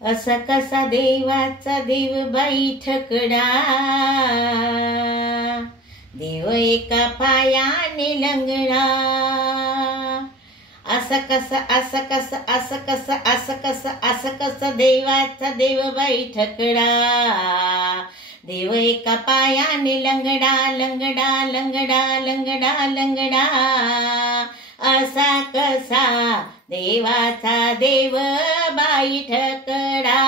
असा कसा देवाचा देव बाई ठकडा, देव एका पायाने लंगडा। असं कसं देवाचा देव बाई ठकडा, देव एका पायाने लंगडा लंगडा लंगडा लंगडा लंगडा। असा कसा देवाचा देव बाई ठकडा,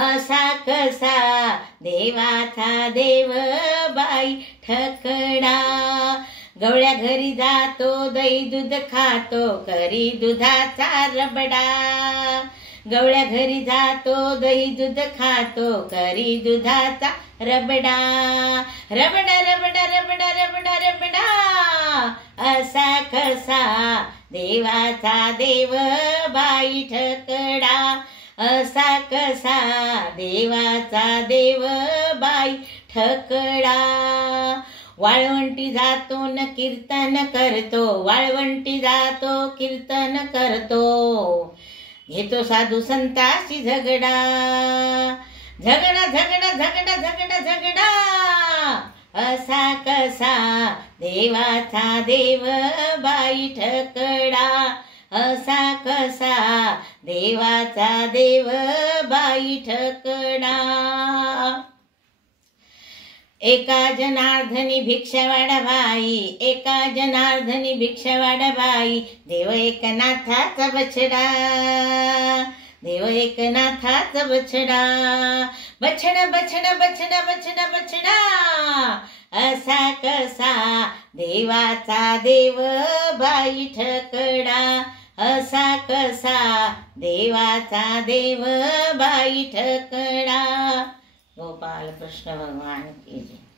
असा कसा देवाचा देव बाई ठकडा। गवळ्या घरी जातो दही दूध खातो, करी दुधाचा रबडा। गवळ्या घरी जातो दही दूध खातो, करी दुधाचा रबडा। रबडा रबडा रबडा रबडा रबडा। असा कसा देवाचा देव बाई ठकडा, असा कसा देवाचा देव बाई ठकडा। वाळवंटी जातो न कीर्तन करतो, वाळवंटी जातो कीर्तन करतो। घेतो साधू संताशी झगडा, झगडा झगडा झगडा झगडा झगडा। असा कसा देवाचा देव बाई ठकडा, असा कसा देवाचा देव बाई ठकडा। एका जनार्दनी भिक्षा वाढावाई, एका जनार्दनी भिक्षा वाढावाई। देव एकनाथाचा बछडा, देव एकनाथाचा बछडा। बछडा बछडा बछडा बछडा बछडा। असा कसा देवाचा देव बाई ठकडा, असा कसा देवाचा देव बाई ठकडा। गोपाल कृष्ण भगवान की जय।